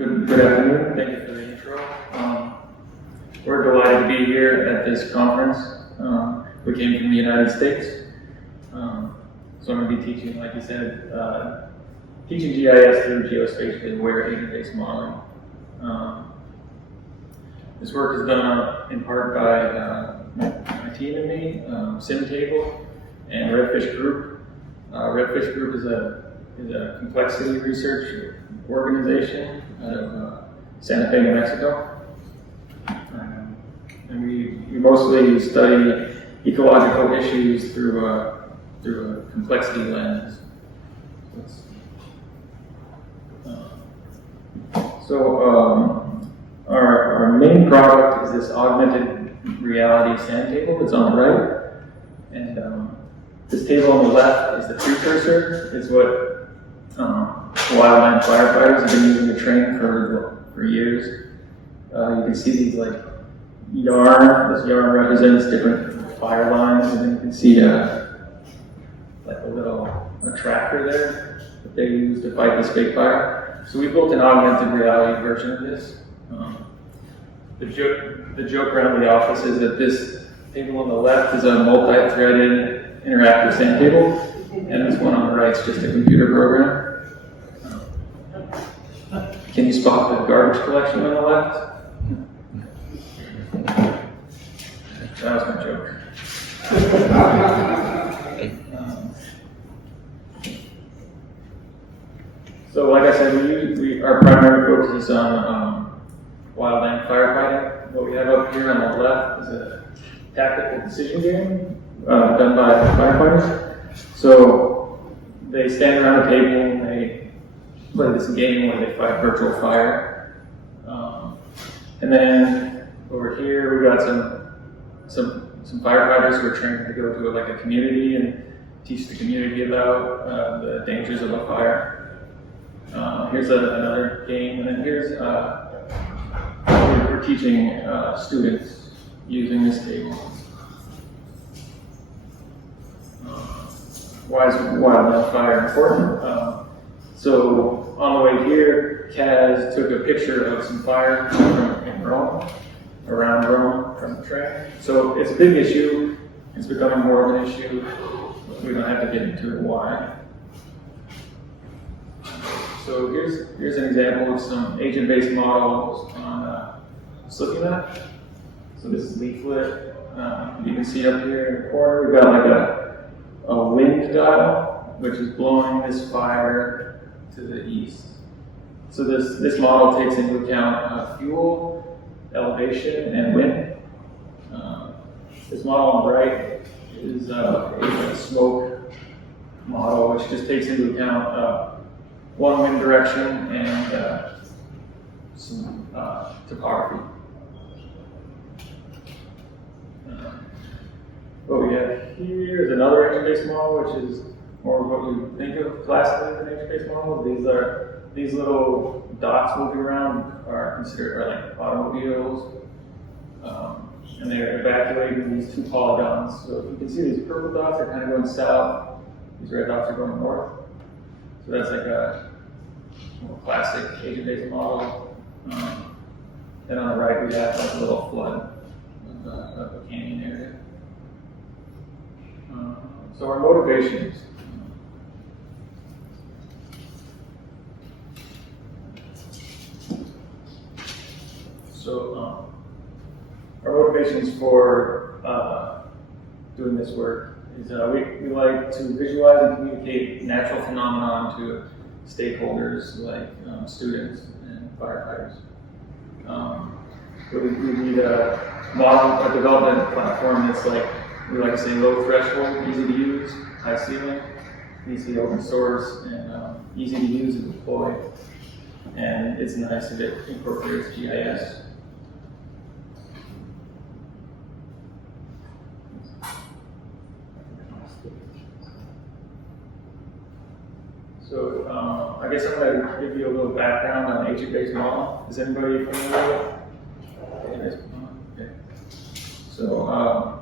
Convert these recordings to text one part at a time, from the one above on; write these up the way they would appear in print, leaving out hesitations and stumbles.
Good afternoon. Thank you for the intro. We're delighted to be here at this conference. We came from the United States. So I'm going to be teaching, like you said, teaching GIS through Geospatially aware agent-based modeling. This work is done in part by my team and me, SimTable and Redfish Group. Redfish Group is a complexity research organization out of Santa Fe, New Mexico. And we mostly study ecological issues through a complexity lens. Our main product is this augmented reality sand table that's on the right. And this table on the left is the precursor. It's what wildland firefighters have been using to train for years. You can see these like yarn. This yarn represents different fire lines, and then you can see like a tractor there that they use to fight this big fire. So we built an augmented reality version of this. The joke around the office is that this table on the left is a multi-threaded interactive sand table, and this one on the right is just a computer program. Can you spot the garbage collection on the left? That was my joke. So like I said, our primary focus is on wildland firefighting. What we have up here on the left is a tactical decision game done by firefighters. So they stand around a table and they play this game where they fight virtual fire. And then over here we got some firefighters who are trained to go to a community and teach the community about the dangers of a fire. Here's another game, and then here's we're teaching students using this table. Why is wildland fire important? So on the way here, Kaz took a picture of some fire in Rome, around Rome from the train. So it's a big issue. It's becoming more of an issue. We don't have to get into it why. So here's an example of some agent-based models on SlippyMap. So this is leaflet. You can see up here in the corner, we've got like a wind dial, which is blowing this fire to the east. So this model takes into account fuel, elevation, and wind. This model on the right is a smoke model, which just takes into account one wind direction and some topography. What we have here is another agent-based model, which is more of what we think of classically as an agent-based model. These little dots moving around are considered like automobiles, and they're evacuating these two polygons. So you can see these purple dots are kind of going south, these red dots are going north. So that's like a more classic agent-based model. Then on the right we have like a little flood of a canyon area. So our motivations. So our motivations for doing this work is we like to visualize and communicate natural phenomena to stakeholders like students and firefighters. We need a development platform that's like, we like to say low threshold, easy to use, high ceiling, needs to be open source, and easy to use and deploy. And it's nice if it incorporates GIS. So I guess I'm going to give you a little background on agent-based model. Is anybody familiar with agent-based model? Okay. So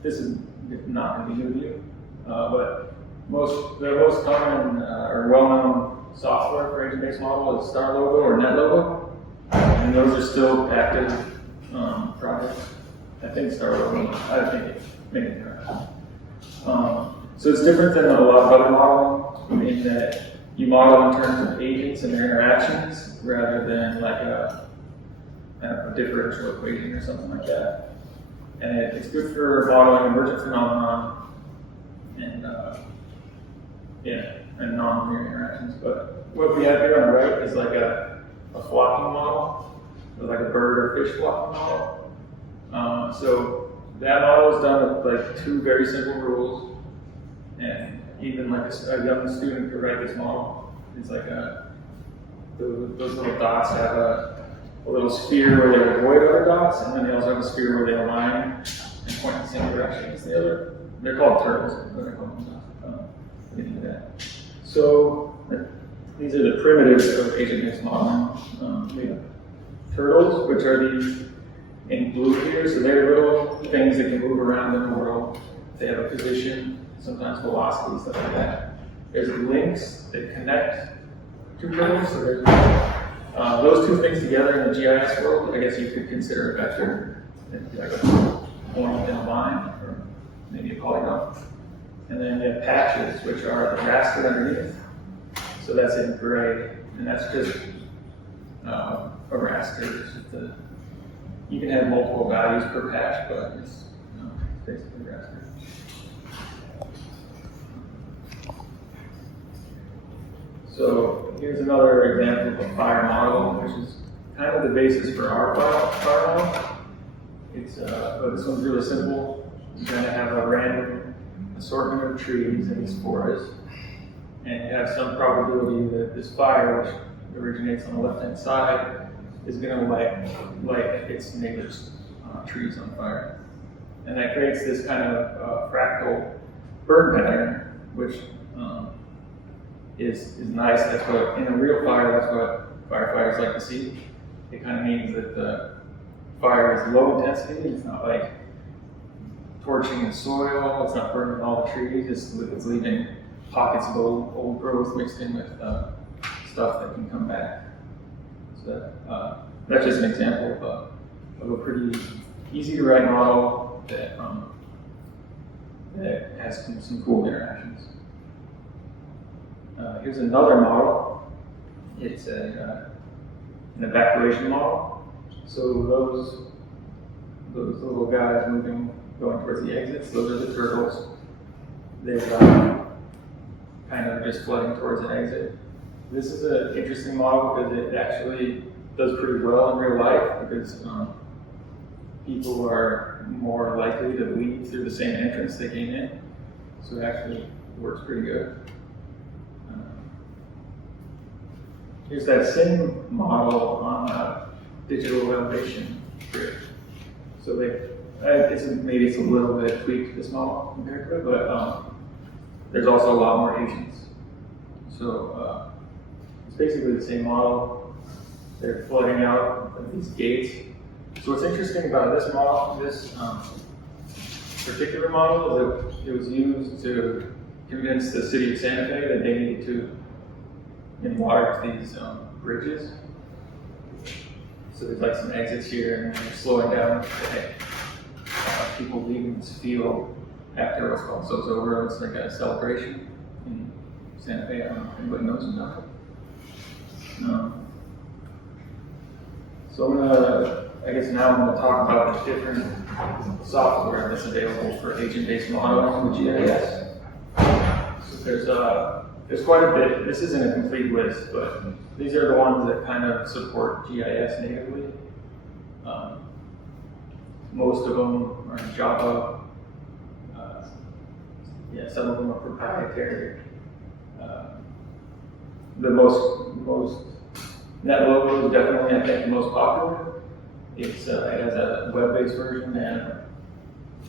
this is not going to be new to you, but the most common or well-known software for agent-based model is Star Logo or Net Logo, and those are still active projects. I think Star Logo, I think it made it correct. So it's different than a lot of other modeling in that you model in terms of agents and their interactions rather than like a differential equation or something like that. And it's good for modeling emergent phenomenon and and non-linear interactions. But what we have here on the right is like a flocking model, like a bird or fish flocking model. So that model is done with like two very simple rules, and even like a young student could write this model. It's like those little dots have a little sphere where they avoid other dots, and then they also have a sphere where they align and point in the same direction as the other. They're called turtles. But I call them that. So these are the primitives of agent-based modeling. We have turtles, which are these in blue here. So they're little things that can move around in the world. They have a position, sometimes velocity, stuff like that. There's links that connect two turtles. So there's those two things together in the GIS world, I guess you could consider a vector. It'd be like a point in a line, or maybe a polygon. And then you have patches, which are the raster underneath. So that's in gray, and that's just a raster. It's just you can have multiple values per patch, but it's basically a raster. So here's another example of a fire model, which is kind of the basis for our fire model. But this one's really simple. You're going to have a random assortment of trees in this forest, and you have some probability that this fire, which originates on the left-hand side, is going to light its neighbor's trees on fire. And that creates this kind of fractal burn pattern, which is nice. That's what, in a real fire, that's what firefighters like to see. It kind of means that the fire is low intensity. It's not like torching the soil. It's not burning all the trees. It's leaving pockets of old growth mixed in with stuff that can come back. So that's just an example of a pretty easy to write model that has some cool interactions. Here's another model. It's an evacuation model. So those little guys going towards the exits, those are the turtles. They're kind of just flooding towards an exit. This is an interesting model because it actually does pretty well in real life because people are more likely to leave through the same entrance they came in. So it actually works pretty good. Here's that same model on digital elevation grid. So maybe it's a little bit tweaked, this model compared to it, but there's also a lot more agents. So it's basically the same model. They're flooding out of these gates. So what's interesting about this model, this particular model, is that it was used to convince the city of Santa Fe that they needed to enlarge these bridges. So there's like some exits here, and they're slowing down people leaving this field after what's called So's Over. It's like a celebration in Santa Fe. I don't know if anybody knows about it. So I guess now I'm going to talk about the different software that's available for agent-based modeling with GIS. So there's quite a bit. This isn't a complete list, but these are the ones that kind of support GIS natively. Most of them are in Java. Some of them are proprietary. The most Net Logo is definitely, I think, the most popular. It has a web-based version and a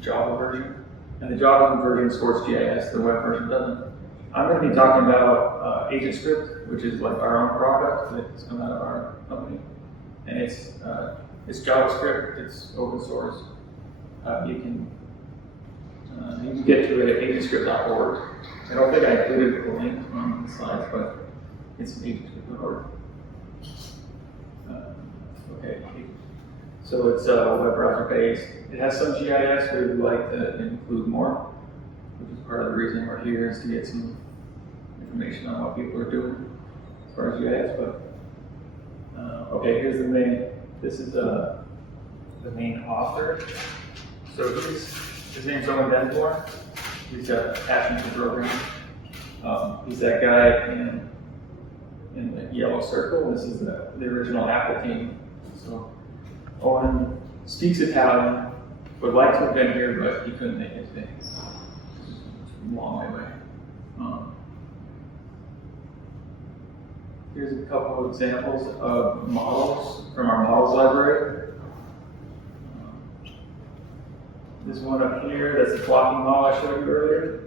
Java version. And the Java version supports GIS, the web version doesn't. I'm going to be talking about AgentScript, which is like our own product that's come out of our company. And it's JavaScript, it's open source. You can get to it at agentscript.org. I don't think I included the link on the slides, but it's AgentScript.org. Okay, so it's web browser based. It has some GIS, but we'd like to include more, which is part of the reason we're here, is to get some information on what people are doing as far as GIS. But okay, here's the main. This is the main author. So his name's Owen Denmore. He's a passion for programming. He's that guy in the yellow circle. This is the original Apple team. So Owen speaks Italian, would like to have been here, but he couldn't make it today. Long way away. Here's a couple of examples of models from our models library. This one up here, that's the flocking model I showed you earlier.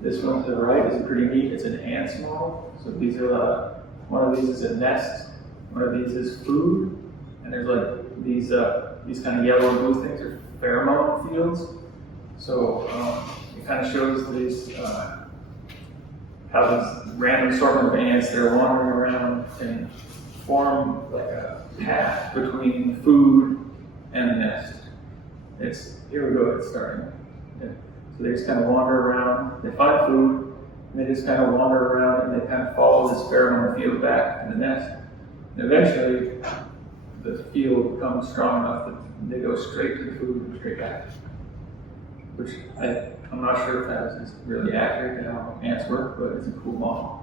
This one to the right is pretty neat. It's an ants model. So these are one of these is a nest, one of these is food, and there's like these kind of yellow and blue things are pheromone fields. So it kind of shows these how these random assortment of ants that are wandering around can form like a path between food and the nest. Here we go, it's starting. Yeah. So they just kind of wander around, they find food, and they just kind of wander around and they kind of follow this pheromone field back to the nest. And eventually, the field becomes strong enough that they go straight to the food and straight back. Which I'm not sure if that is really accurate to how ants work, but it's a cool model.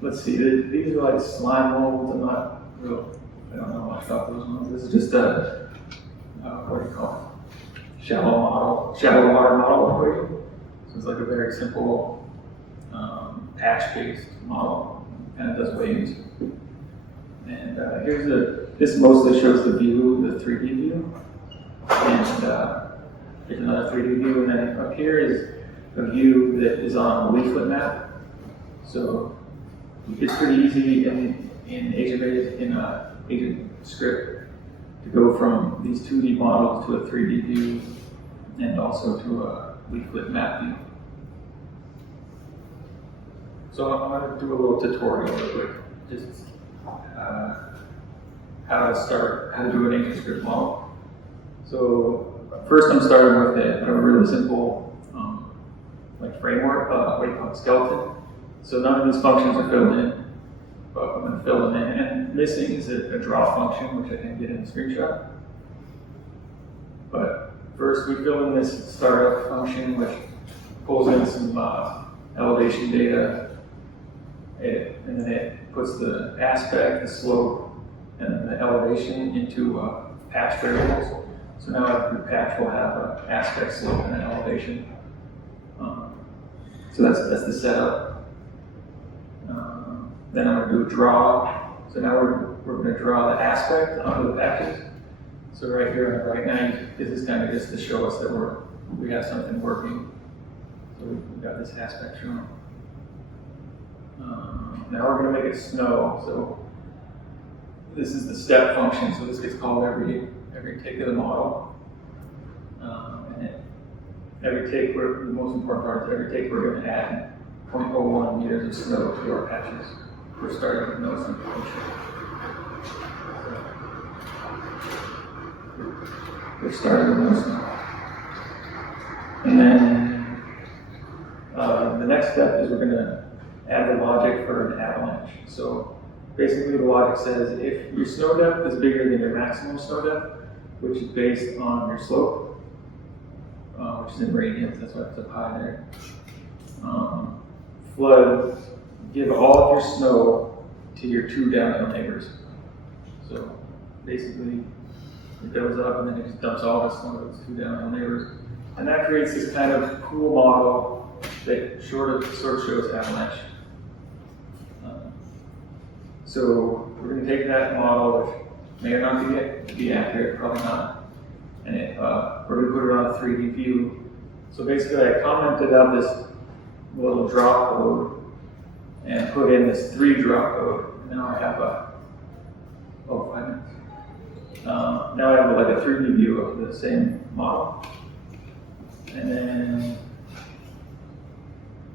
Let's see, these are like slime molds. I don't know much about those ones. This is just a, what do you call it? Shallow water model equation. So it's like a very simple patch-based model. Kind of does waves. And this mostly shows the view, the 3D view. And here's another 3D view. And then up here is a view that is on a leaflet map. So it's pretty easy in AgentScript to go from these 2D models to a 3D view and also to a leaflet map view. So I'm going to do a little tutorial real quick, just how to do an AgentScript model. So first I'm starting with a really simple like framework, what do you call it, skeleton. So none of these functions are filled in, but I'm going to fill them in. And missing is a draw function, which I can get in the screenshot. But first we fill in this startup function, which pulls in some elevation data, and then it puts the aspect, the slope, and the elevation into patch variables. So now every patch will have an aspect, slope, and an elevation. So that's the setup. Then I'm going to do a draw. So now we're going to draw the aspect onto the patches. So right here on the right now, this is kind of just to show us that we have something working. So we've got this aspect shown. Now we're going to make it snow. So this is the step function. So this gets called every tick of the model. And every tick, the most important part is every tick we're going to add 0.01 meters of snow to our patches. We're starting with no simplification. We're starting with no snow. And then the next step is we're going to add the logic for an avalanche. So basically the logic says if your snow depth is bigger than your maximum snow depth, which is based on your slope, which is in radians, that's why it's up high there. Flood, give all of your snow to your two downhill neighbors. So basically it goes up and then it just dumps all the snow to its two downhill neighbors. And that creates this kind of cool model that sort of shows avalanche. So we're going to take that model, which may or not be accurate, probably not, and we're going to put it on a 3D view. So basically I commented out this little draw code and put in this 3 draw code. And now I have 5 minutes. Now I have like a 3D view of the same model. And then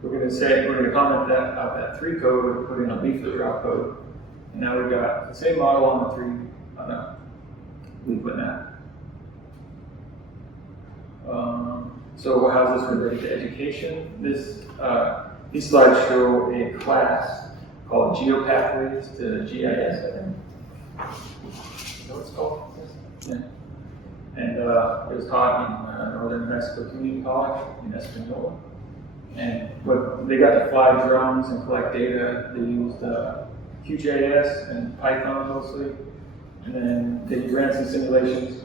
we're going to comment that out that 3 code, we're putting a leaflet drop code, and now we've got the same model on the 3 on a leaflet now. So how's this related to education? These slides show a class called Geopathways to GIS, I think. Is that what it's called? Yeah. And it was taught in Northern Mexico Community College in Espanola. And they got to fly drones and collect data. They used QGIS and Python mostly. And then they ran some simulations.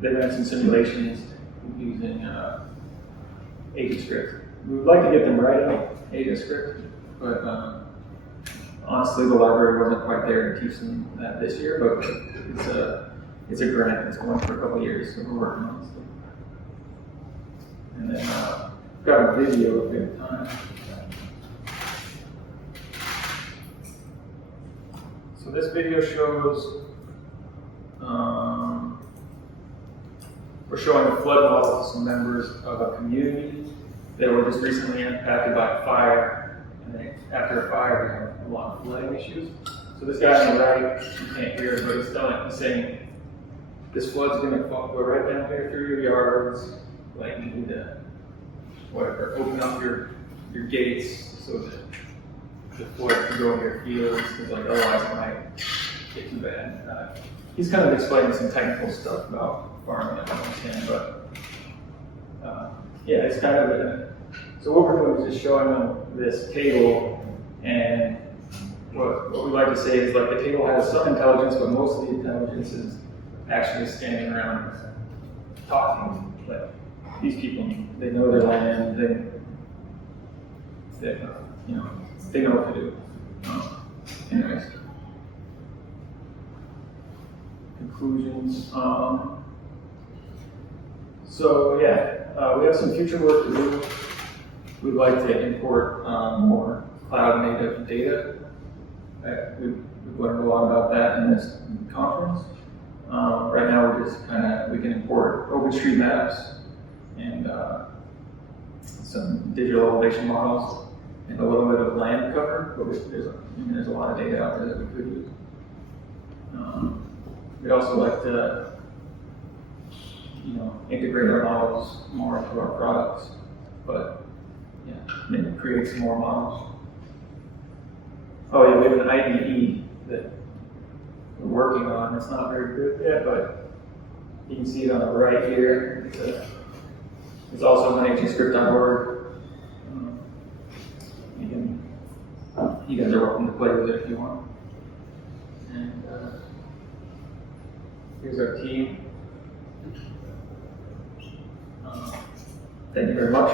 They ran some simulations using AgentScript. We would like to get them writing AgentScript, but honestly, the library wasn't quite there to teach them that this year. But it's a grant. It's going for a couple of years, so we're working on it. And then we've got a video if we have time. So this video shows. We're showing a flood model to some members of a community that were just recently impacted by fire. And then after a fire, we have a lot of flooding issues. So this guy on the right, you can't hear it, but he's saying, this flood's going to go right down here through your yards. Like, you need to, whatever, open up your gates so that the flood can go in your fields, because like, otherwise it might get too bad. He's kind of explaining some technical stuff about farming that I understand, but yeah, it's kind of so what we're doing is just showing them this table, and what we like to say is like the table has some intelligence, but most of the intelligence is actually standing around talking. Like these people, they know their land, they know what to do. Anyways. Conclusions. So yeah, we have some future work to do. We'd like to import more cloud-native data. We've learned a lot about that in this conference. Right now, we can import OpenStreetMaps and some digital elevation models and a little bit of land cover. But there's a lot of data out there that we could use. We'd also like to, integrate our models more into our products, but yeah, maybe create some more models. Oh yeah, we have an IDE that we're working on. It's not very good yet, but you can see it on the right here. It's also on AgentScript.org. You guys are welcome to play with it if you want. And here's our team. Thank you very much.